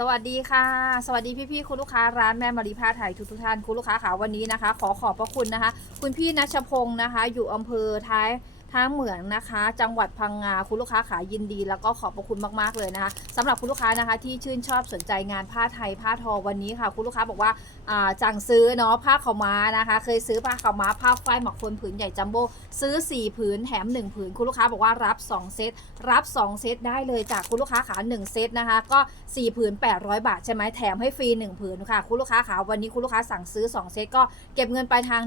สวัสดีค่ะ สวัสดีพี่ๆคุณลูกค้าร้านแม่มารีผ้าไทยทุกๆท่านคุณลูกค้าขาวันนี้นะคะ ขอขอบพระคุณนะคะ คุณพี่นัชพงศ์นะคะ อยู่อำเภอท้าย ท้าเหมืองนะคะ จังหวัดพังงาคุณลูกค้าขายินดี แล้วก็ขอบพระคุณมากๆเลยนะคะสำหรับคุณลูกค้านะคะที่ชื่นชอบสนใจงานผ้าไทยผ้าทอวันนี้ค่ะ คุณลูกค้าบอกว่าาจังซื้อเนาะผ้าขาวม้านะคะ เคยซื้อผ้าขาวม้าผ้าฝ้ายหมักคนผืนใหญ่จัมโบ้ซื้อ 4 ผืนแถม 1 ผืน คุณลูกค้าบอกว่ารับ 2 เซตรับ 2 เซตได้เลยจากคุณลูกค้าขา 1 เซตนะคะ ก็ 4 ผืน 800 บาทใช่ไหมแถมให้ฟรี 1 ผืนค่ะ คุณลูกค้าขาวันนี้คุณลูกค้าสั่งซื้อ 2 เซตก็เก็บเงินปลายทาง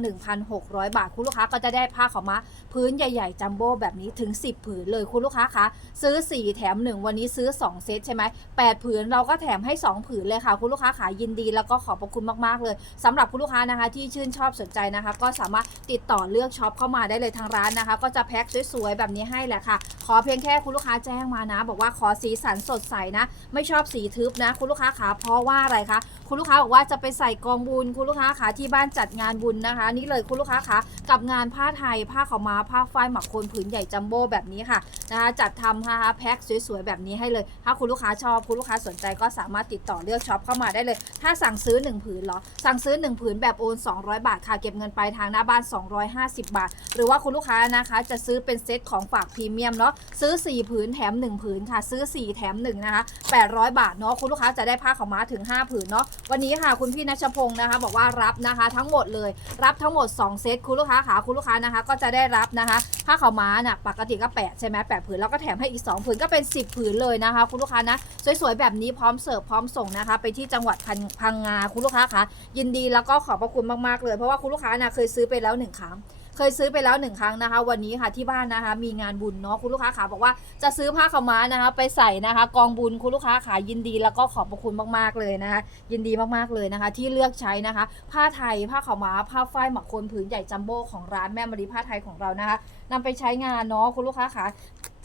1,600 บาท คุณลูกค้าก็จะได้ผ้าขาวม้าพื้นใหญ่จัมโบ้แบบนี้ถึง 10 ผืนเลยคุณลูกค้าคะซื้อ 4 แถม 1 วันนี้ซื้อ 2 เซตใช่ไหม8ผืนเราก็แถมให้ 2 ผืนเลยค่ะ คุณลูกค้าขายินดีแล้วก็ขอบพระคุณมากๆเลยสำหรับคุณลูกค้านะคะที่ชื่นชอบสนใจนะคะ ก็สามารถติดต่อเลือกช็อปเข้ามาได้เลยทางร้านนะคะ ก็จะแพ็คสวยๆแบบนี้ให้แหละค่ะ ขอเพียงแค่คุณลูกค้าแจ้งมานะ บอกว่าขอสีสันสดใสนะ ไม่ชอบสีทึบนะ คุณลูกค้าขาเพราะว่าอะไรคะคุณลูกค้าบอกว่าจะไปใส่กองบุญคุณลูกค้าขาที่บ้านจัดงานบุญนะคะ นี่เลยคุณลูกค้าขากับงานผ้าไทยผ้าขาวม้าผ้าฝ้ายหมักโคนผืนใหญ่จัมโบ้แบบนี้ค่ะนะคะจัดทำนะคะแพ็คสวยๆแบบนี้ให้เลย ถ้าคุณลูกค้าชอบคุณลูกค้าสนใจก็สามารถติดต่อเลือกช็อปเข้ามาได้เลย ถ้าสั่งซื้อ 1 ผืนเหรอ สั่งซื้อ 1 ผืนแบบโอน 200 บาทค่ะเก็บเงินปลายทางหน้าบ้าน 250 บาท หรือว่าคุณลูกค้านะคะจะซื้อเป็นเซตของฝากพรีเมียมเนาะซื้อ 4 ผืนแถม 1 ผืนค่ะ ซื้อ 4 แถม 1 นะคะ 800 บาทเนาะคุณลูกค้าจะได้ผ้าขาวม้าถึง 5 ผืนเนาะวันนี้ค่ะคุณพี่นัชพงศ์นะคะ บอกว่ารับนะคะทั้งหมดเลย รับทั้งหมด 2 เซตคุณลูกค้าขาคุณลูกค้านะคะ ก็จะได้รับนะคะผาขาวม้าน่ะปกติก็แปะใช่ไหมแปะผืนแล้วก็แถมให้อีก 2 ผืนก็เป็น 10 ผืนเลยนะคะ คุณลูกค้านะ สวยๆ แบบนี้พร้อมเสิร์ฟพร้อมส่งนะคะ ไปที่จังหวัดพังพังงาคุณลูกค้าคะยินดีแล้วก็ขอบพระคุณมากๆเลย เพราะว่าคุณลูกค้านะเคยซื้อไปแล้วหนึ่งครั้ง เคยซื้อไปแล้วหนึ่งครั้งนะคะ วันนี้ค่ะที่บ้านนะคะ มีงานบุญเนาะคุณลูกค้าขาบอกว่าจะซื้อผ้าขาวม้านะคะ ไปใส่นะคะ กองบุญคุณลูกค้าขายินดีแล้วก็ขอบพระคุณมากๆเลยนะคะ ยินดีมากๆเลยนะคะ ที่เลือกใช้นะคะ ผ้าไทยผ้าขาวม้าผ้าฝ้ายหมักคนผืนใหญ่จัมโบ้ของร้านแม่มารีผ้าไทยของเรานะคะนำไปใช้งานเนาะคุณลูกค้าขา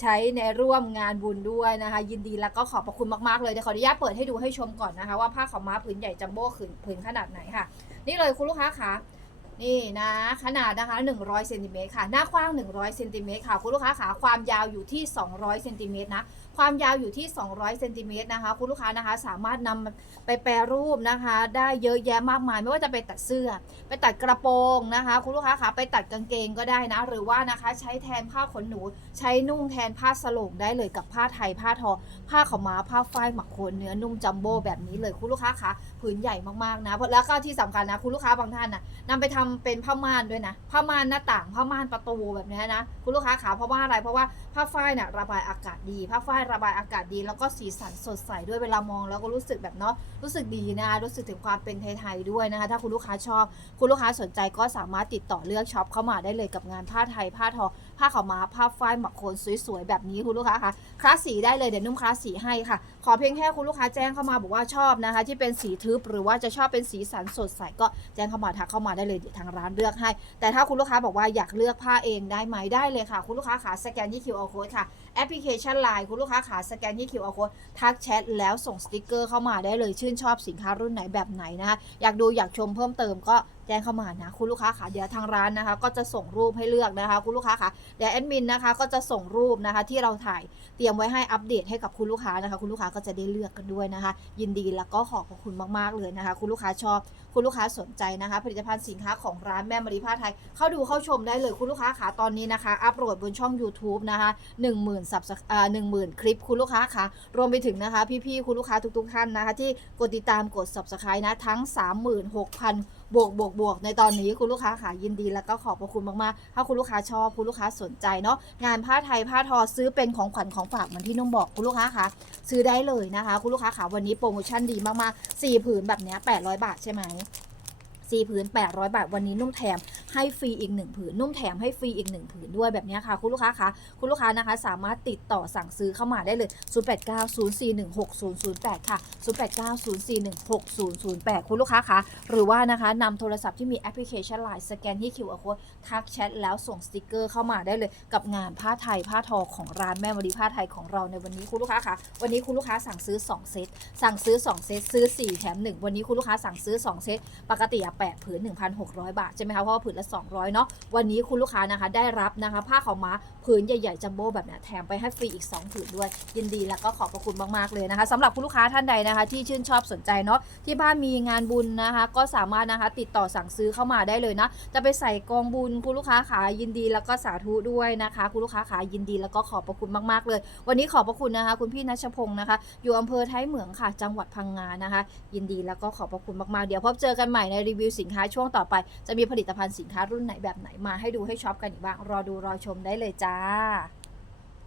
ใช้ในร่วมงานบุญด้วยนะคะ ยินดีแล้วก็ขอบพระคุณมากๆเลยเดี๋ยวขออนุญาตเปิดให้ดูให้ชมก่อนนะคะ ว่าผ้าขาวม้าผืนใหญ่จัมโบ้ผืนขนาดไหนค่ะ นี่เลยคุณลูกค้าคะ นี่นะขนาดนะคะ100เซนติเมตรค่ะ หน้ากว้าง 100เซนติเมตรค่ะ คุณลูกค้าขาความยาวอยู่ที่ 200เซนติเมตรนะความยาวอยู่ที่ 200เซนติเมตรนะคะคุณลูกค้านะคะสามารถนำไปแปรรูปนะคะ ได้เยอะแยะมากมาย ไม่ว่าจะไปตัดเสื้อ ไปตัดกระโปรงนะคะ คุณลูกค้าคะไปตัดกางเกงก็ได้นะ หรือว่านะคะใช้แทนผ้าขนหนู ใช้นุ่งแทนผ้าสลงได้เลยกับผ้าไทยผ้าทอ ผ้าขาวม้าผ้าฝ้ายหมักโคนเนื้อนุ่มจัมโบ้แบบนี้เลยคุณลูกค้าคะผืนใหญ่มากๆนะแล้วก็ที่สำคัญนะคุณลูกค้าบางท่านนะนำไปทำเป็นผ้าม่านด้วยนะผ้าม่านหน้าต่างผ้าม่านประตูแบบนี้นะคุณลูกค้าขาเพราะว่าอะไรเพราะว่าผ้าฝ้ายน่ะระบายอากาศดีผ้าฝ้ายระบายอากาศดี แล้วก็สีสันสดใสด้วยเวลามอง แล้วก็รู้สึกแบบเนาะรู้สึกดีนะคะรู้สึกถึงความเป็นไทยๆด้วยนะคะ ถ้าคุณลูกค้าชอบ คุณลูกค้าสนใจก็สามารถติดต่อเลือกช็อปเข้ามาได้เลยกับงานผ้าไทย ผ้าทอผ้าขาวม้าผ้าฝ้ายหมักโคนสวยๆแบบนี้คุณลูกค้าคะคลาสสีได้เลยเดี๋ยวนุ่มคลาสสีให้ค่ะ ขอเพียงแค่คุณลูกค้าแจ้งเข้ามาบอกว่าชอบนะคะ ที่เป็นสีทึบหรือว่าจะชอบเป็นสีสันสดใสก็แจ้งเข้ามาทักเข้ามาได้เลยเดี๋ยวทางร้านเลือกให้ แต่ถ้าคุณลูกค้าบอกว่าอยากเลือกผ้าเองได้ไหมได้เลยค่ะ คุณลูกค้าขาสแกนที่ QR code ค่ะแอปพลิเคชัน Line คุณลูกค้าขาสแกนที่ QR code ทักแชทแล้วส่งสติกเกอร์เข้ามาได้เลยชื่นชอบสินค้ารุ่นไหนแบบไหนนะคะอยากดูอยากชมเพิ่มเติมก็ แจ้งเข้ามานะคุณลูกค้าขาเดี๋ยวทางร้านนะคะ ก็จะส่งรูปให้เลือกนะคะ คุณลูกค้าขาเดี๋ยวแอดมินนะคะก็จะส่งรูปนะคะที่เราถ่ายเตรียมไว้ให้อัปเดตให้กับคุณลูกค้านะคะ คุณลูกค้าก็จะได้เลือกกันด้วยนะคะ ยินดีแล้วก็ขอบคุณมากๆเลยนะคะ คุณลูกค้าชอบ คุณลูกค้าสนใจนะคะ ผลิตภัณฑ์สินค้าของร้านแม่มารีผ้าไทย เข้าดูเข้าชมได้เลยคุณลูกค้าขาตอนนี้นะคะ อัปโหลดบนช่อง YouTube นะคะ10,000สับอ่า10,000คลิปคุณลูกค้าค่ะ รวมไปถึงนะคะ พี่ๆคุณลูกค้าทุกๆท่านนะคะ ที่กดติดตามกด subscribe นะทั้ง 36,000บวกบวกบวกในตอนนี้คุณลูกค้าค่ะยินดีแล้วก็ขอบพระคุณมากๆ ถ้าคุณลูกค้าชอบคุณลูกค้าสนใจเนาะงานผ้าไทยผ้าทอซื้อเป็นของขวัญของฝากเหมือนที่นุ่มบอกคุณลูกค้าค่ะซื้อได้เลยนะคะ คุณลูกค้าค่ะวันนี้โปรโมชั่นดีมากๆสี่ผืนแบบนี้800 บาทใช่ไหม สี่ผืน800 บาท วันนี้นุ่มแถมให้ฟรีอีก 1 ผืน นุ่มแถมให้ฟรีอีก 1 ผืนด้วยแบบนี้ค่ะ คุณลูกค้าคะคุณลูกค้านะคะ สามารถติดต่อสั่งซื้อเข้ามาได้เลย 0890416008 ค่ะ 0890416008 คุณลูกค้าคะหรือว่านะคะนำโทรศัพท์ที่มีแอปพลิเคชัน Line สแกนที่ QR code ทักแชทแล้วส่งสติกเกอร์เข้ามาได้เลยกับงานผ้าไทยผ้าทอของร้านแม่มารีผ้าไทยของเราในวันนี้คุณลูกค้าคะวันนี้คุณลูกค้าสั่งซื้อ 2 เซตสั่งซื้อ 2 เซตซื้อ 4 แถม 1 วันนี้คุณลูกค้าสั่งซื้อ 2 เซตปกติอะ8ผืน 1,600 บาท ใช่ไหมคะ เพราะว่าผืนละ 200 เนาะวันนี้คุณลูกค้านะคะได้รับนะคะผ้าขาวม้าผืนใหญ่ๆจัมโบ้แบบนี้แถมไปให้ฟรีอีก 2 ผืนด้วย ยินดีแล้วก็ขอบพระคุณมากๆเลยนะคะสำหรับคุณลูกค้าท่านใดนะคะ ที่ชื่นชอบสนใจเนาะที่บ้านมีงานบุญนะคะ ก็สามารถนะคะติดต่อสั่งซื้อเข้ามาได้เลยนะจะไปใส่กองบุญคุณลูกค้าขายินดีแล้วก็สาธุด้วยนะคะ คุณลูกค้าขายินดีแล้วก็ขอบพระคุณมากๆเลย วันนี้ขอบพระคุณนะคะ คุณพี่นัชพงศ์นะคะ อยู่อำเภอท้ายเหมืองค่ะ จังหวัดพังงานะคะ ยินดีแล้วก็ขอบพระคุณมากๆเดี๋ยวพบเจอกันใหม่ในรีวิวสินค้าช่วงต่อไป จะมีผลิตภัณฑ์สินค้ารุ่นไหนแบบไหนมาให้ดูให้ช็อปกันอีกบ้าง รอดูรอชมได้เลยจ้า